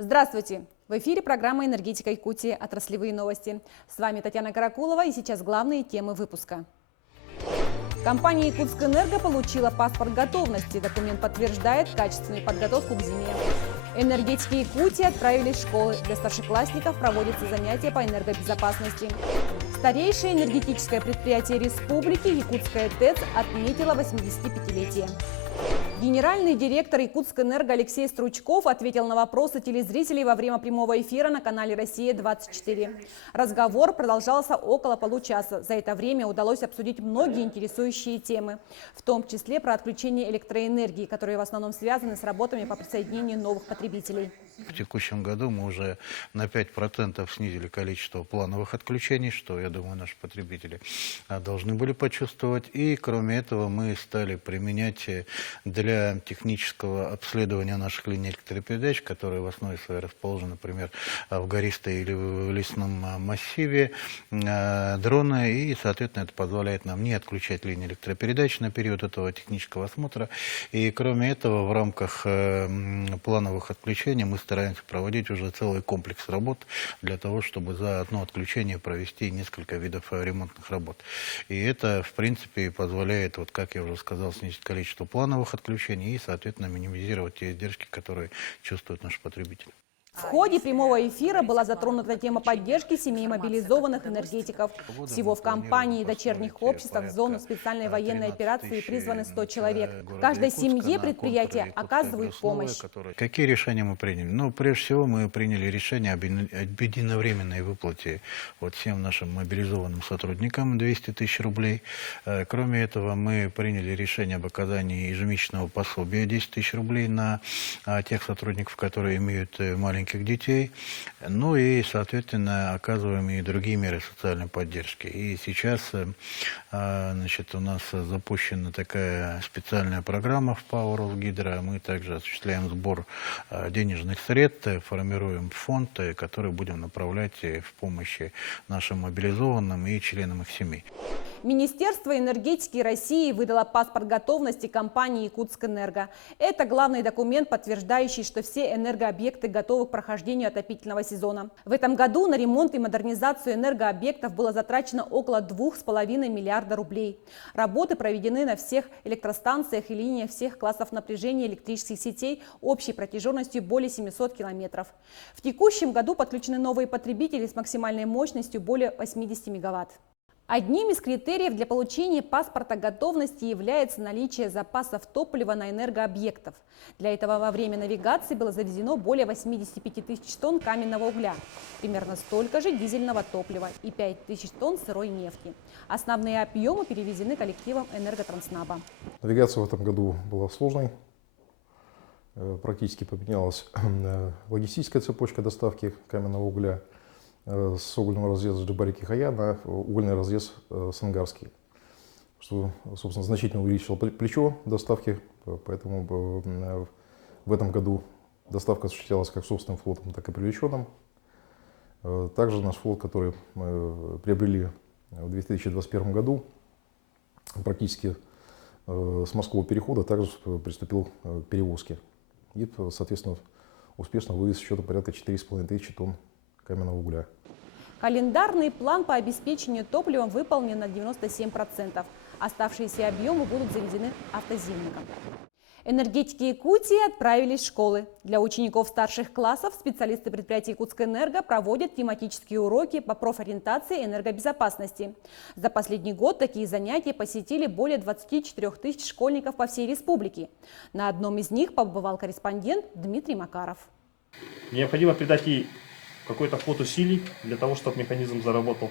Здравствуйте! В эфире программа «Энергетика Якутии. Отраслевые новости». С вами Татьяна Каракулова, и сейчас главные темы выпуска. Компания «Якутскэнерго» получила паспорт готовности. Документ подтверждает качественную подготовку к зиме. Энергетики Якутии отправились в школы. Для старшеклассников проводятся занятия по энергобезопасности. Старейшее энергетическое предприятие республики Якутская ТЭЦ отметила 85-летие. Генеральный директор Якутскэнерго Алексей Стручков ответил на вопросы телезрителей во время прямого эфира на канале «Россия-24». Разговор продолжался около получаса. За это время удалось обсудить многие интересующие темы, в том числе про отключение электроэнергии, которые в основном связаны с работами по присоединению новых потребителей. В текущем году мы уже на 5% снизили количество плановых отключений, что, я думаю, наши потребители должны были почувствовать. И, кроме этого, мы стали применять для технического обследования наших линий электропередач, которые в основе своей расположены, например, в гористой или в лесном массиве, дроны. И, соответственно, это позволяет нам не отключать линии электропередач на период этого технического осмотра. И, кроме этого, в рамках плановых отключений мы стараемся проводить уже целый комплекс работ для того, чтобы за одно отключение провести несколько видов ремонтных работ. И это, в принципе, позволяет, вот как я уже сказал, снизить количество плановых отключений и, соответственно, минимизировать те издержки, которые чувствуют наши потребители. В ходе прямого эфира была затронута тема поддержки семей мобилизованных энергетиков. Всего в компании и дочерних обществах в зону специальной военной операции призваны 100 человек. Каждой семье предприятия оказывают помощь. Какие решения мы приняли? Ну, прежде всего, мы приняли решение об единовременной выплате всем нашим мобилизованным сотрудникам 200 тысяч рублей. Кроме этого, мы приняли решение об оказании ежемесячного пособия 10 тысяч рублей на тех сотрудников, которые имеют маленькие детей, ну и, соответственно, оказываем и другие меры социальной поддержки. И сейчас, значит, у нас запущена такая специальная программа в ПАО «Росгидро». Мы также осуществляем сбор денежных средств, формируем фонд, который будем направлять в помощь нашим мобилизованным и членам их семей. Министерство энергетики России выдало паспорт готовности компании «Якутскэнерго». Это главный документ, подтверждающий, что все энергообъекты готовы к прохождению отопительного сезона. В этом году на ремонт и модернизацию энергообъектов было затрачено около 2,5 миллиарда рублей. Работы проведены на всех электростанциях и линиях всех классов напряжения электрических сетей общей протяженностью более 700 километров. В текущем году подключены новые потребители с максимальной мощностью более 80 мегаватт. Одним из критериев для получения паспорта готовности является наличие запасов топлива на энергообъектов. Для этого во время навигации было завезено более 85 тысяч тонн каменного угля, примерно столько же дизельного топлива и 5 тысяч тонн сырой нефти. Основные объемы перевезены коллективом Энерготранснаба. Навигация в этом году была сложной. Практически поменялась логистическая цепочка доставки каменного угля с угольного разъезда Джабарики-Хая на угольный разъезд Сангарский, что, собственно, значительно увеличило плечо доставки, поэтому в этом году доставка осуществлялась как собственным флотом, так и привлеченным. Также наш флот, который мы приобрели в 2021 году, практически с морского перехода также приступил к перевозке и, соответственно, успешно вывез счета порядка 4,5 тысячи тонн каменного угля. Календарный план по обеспечению топливом выполнен на 97%. Оставшиеся объемы будут завезены автозимником. Энергетики Якутии отправились в школы. Для учеников старших классов специалисты предприятия «Якутскэнерго» проводят тематические уроки по профориентации и энергобезопасности. За последний год такие занятия посетили более 24 тысяч школьников по всей республике. На одном из них побывал корреспондент Дмитрий Макаров. Необходимо придать ей какой-то вход усилий для того, чтобы механизм заработал.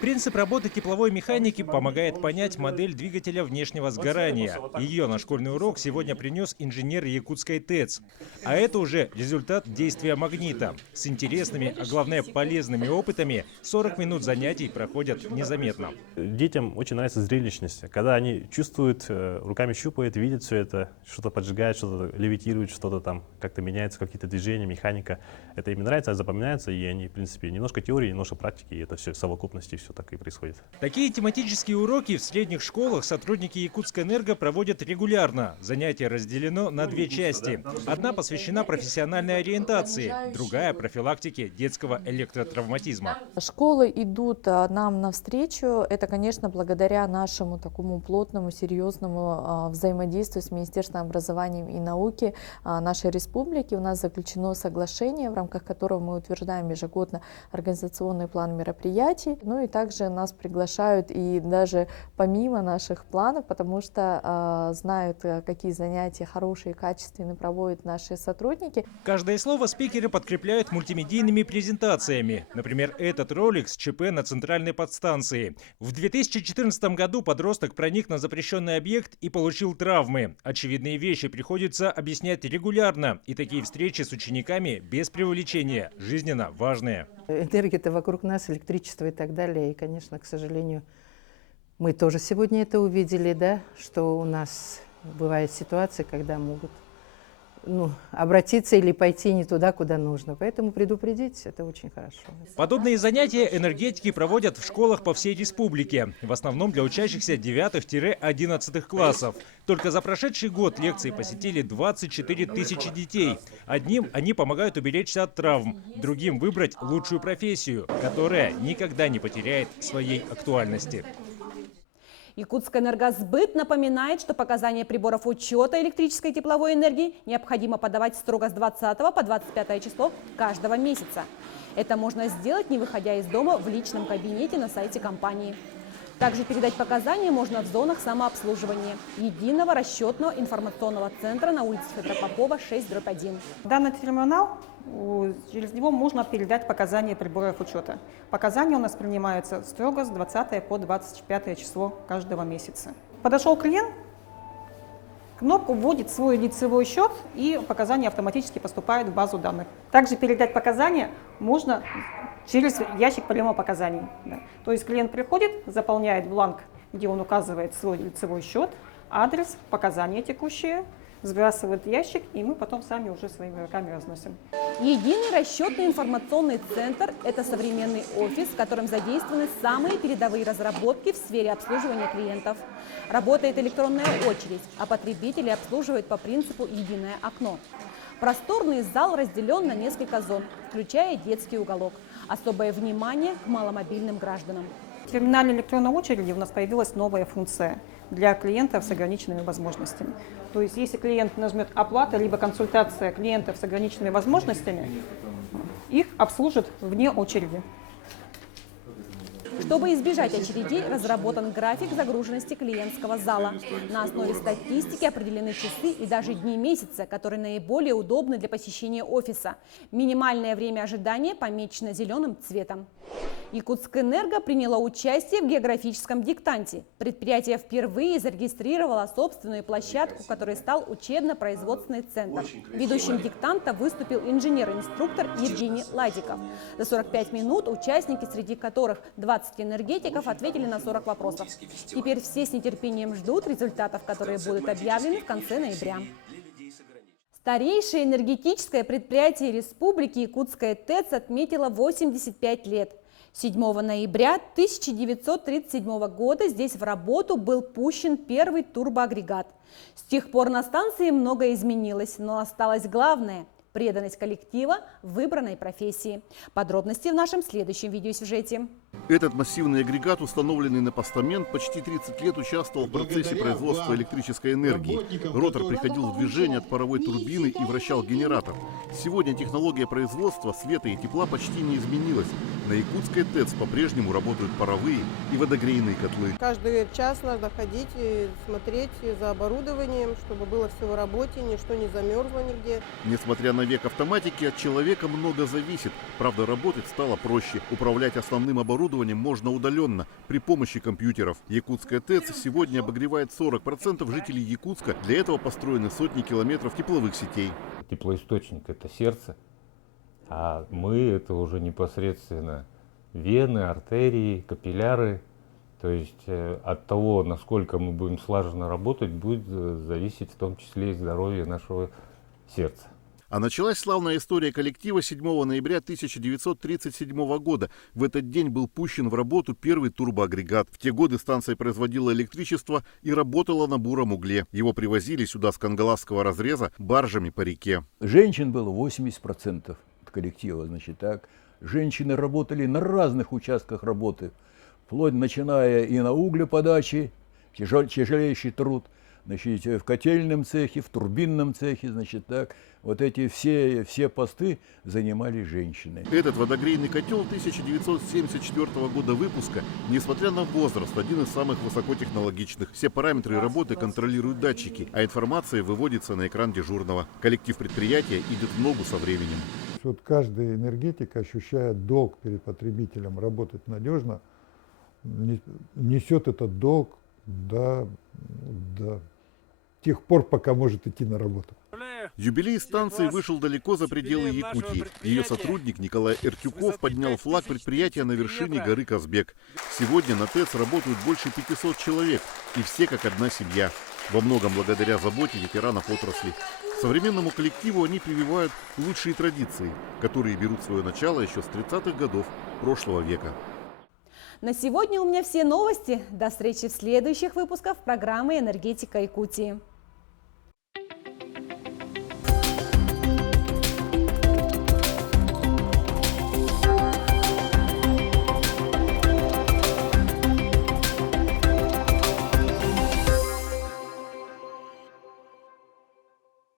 Принцип работы тепловой механики помогает понять модель двигателя внешнего сгорания. Ее на школьный урок сегодня принес инженер Якутской ТЭЦ. А это уже результат действия магнита. С интересными, а главное полезными опытами 40 минут занятий проходят незаметно. Детям очень нравится зрелищность. Когда они чувствуют, руками щупают, видят все это, что-то поджигает, что-то левитирует, что-то там как-то меняется, какие-то движения, механика. Это им нравится, запоминается, и они, в принципе, немножко теории, немножко практики, и это все в совокупности все все так и происходит. Такие тематические уроки в средних школах сотрудники Якутскэнерго проводят регулярно. Занятие разделено на две части. Одна посвящена профессиональной ориентации, другая – профилактике детского электротравматизма. Школы идут нам навстречу. Это, конечно, благодаря нашему такому плотному, серьезному взаимодействию с Министерством образования и науки нашей республики. У нас заключено соглашение, в рамках которого мы утверждаем ежегодно организационный план мероприятий. Ну и также нас приглашают и даже помимо наших планов, потому что знают, какие занятия хорошие, качественные проводят наши сотрудники. Каждое слово спикеры подкрепляют мультимедийными презентациями. Например, этот ролик с ЧП на центральной подстанции. В 2014 году подросток проник на запрещенный объект и получил травмы. Очевидные вещи приходится объяснять регулярно. И такие встречи с учениками без преувеличения жизненно важные. Энергия-то вокруг нас, электричество и так далее. И, конечно, к сожалению, мы тоже сегодня это увидели, да, что у нас бывают ситуации, когда могут обратиться или пойти не туда, куда нужно. Поэтому предупредить – это очень хорошо. Подобные занятия энергетики проводят в школах по всей республике. В основном для учащихся 9-11 классов. Только за прошедший год лекции посетили 24 тысячи детей. Одним они помогают уберечься от травм, другим выбрать лучшую профессию, которая никогда не потеряет своей актуальности. Якутскэнергосбыт напоминает, что показания приборов учета электрической и тепловой энергии необходимо подавать строго с 20 по 25 число каждого месяца. Это можно сделать, не выходя из дома, в личном кабинете на сайте компании. Также передать показания можно в зонах самообслуживания единого расчетного информационного центра на улице Федора Попова, 6/1. Данный терминал, через него можно передать показания приборов учета. Показания у нас принимаются строго с 20 по 25 число каждого месяца. Подошел клиент, кнопку вводит свой лицевой счет, и показания автоматически поступают в базу данных. Также передать показания можно через ящик приема показаний. Да. То есть клиент приходит, заполняет бланк, где он указывает свой лицевой счет, адрес, показания текущие, сбрасывает в ящик, и мы потом сами уже своими руками разносим. Единый расчетный информационный центр – это современный офис, в котором задействованы самые передовые разработки в сфере обслуживания клиентов. Работает электронная очередь, а потребители обслуживают по принципу «единое окно». Просторный зал разделен на несколько зон, включая детский уголок. Особое внимание к маломобильным гражданам. В терминале электронной очереди у нас появилась новая функция для клиентов с ограниченными возможностями. То есть если клиент нажмет «Оплата» либо «Консультация клиентов с ограниченными возможностями», их обслужат вне очереди. Чтобы избежать очередей, разработан график загруженности клиентского зала. На основе статистики определены часы и даже дни месяца, которые наиболее удобны для посещения офиса. Минимальное время ожидания помечено зеленым цветом. Якутскэнерго приняло участие в географическом диктанте. Предприятие впервые зарегистрировало собственную площадку, которой стал учебно-производственный центр. Ведущим диктанта выступил инженер-инструктор Евгений Ладиков. За 45 минут участники, среди которых 20 энергетиков, ответили на 40 вопросов. Теперь все с нетерпением ждут результатов, которые будут объявлены в конце ноября. Старейшее энергетическое предприятие республики Якутская ТЭЦ отметило 85 лет. 7 ноября 1937 года здесь в работу был пущен первый турбоагрегат. С тех пор на станции многое изменилось, но осталось главное – преданность коллектива выбранной профессии. Подробности в нашем следующем видеосюжете. Этот массивный агрегат, установленный на постамент, почти 30 лет участвовал в процессе производства электрической энергии. Ротор приходил в движение от паровой турбины и вращал генератор. Сегодня технология производства света и тепла почти не изменилась. На Якутской ТЭЦ по-прежнему работают паровые и водогрейные котлы. Каждый час надо ходить и смотреть за оборудованием, чтобы было все в работе, ничто не замерзло нигде. Несмотря на век автоматики, от человека много зависит. Правда, работать стало проще. Управлять основным оборудованием можно удаленно, при помощи компьютеров. Якутская ТЭЦ сегодня обогревает 40% жителей Якутска. Для этого построены сотни километров тепловых сетей. Теплоисточник – это сердце, а мы – это уже непосредственно вены, артерии, капилляры. То есть от того, насколько мы будем слаженно работать, будет зависеть в том числе и здоровье нашего сердца. А началась славная история коллектива 7 ноября 1937 года. В этот день был пущен в работу первый турбоагрегат. В те годы станция производила электричество и работала на буром угле. Его привозили сюда с Кангаласского разреза баржами по реке. Женщин было 80% от коллектива, значит, так. Женщины работали на разных участках работы, вплоть начиная и на углеподаче, тяжелейший труд, значит, в котельном цехе, в турбинном цехе, значит, так. Вот эти все посты занимали женщины. Этот водогрейный котел 1974 года выпуска, несмотря на возраст, один из самых высокотехнологичных. Все параметры работы контролируют датчики, а информация выводится на экран дежурного. Коллектив предприятия идет в ногу со временем. Вот каждый энергетик ощущает долг перед потребителем работать надежно, несет этот долг до тех пор, пока может идти на работу. Юбилей станции вышел далеко за пределы Якутии. Ее сотрудник Николай Эртюков поднял флаг предприятия на вершине горы Казбек. Сегодня на ТЭЦ работают больше 500 человек, и все как одна семья. Во многом благодаря заботе ветеранов отрасли. Современному коллективу они прививают лучшие традиции, которые берут свое начало еще с 30-х годов прошлого века. На сегодня у меня все новости. До встречи в следующих выпусках программы «Энергетика Якутии».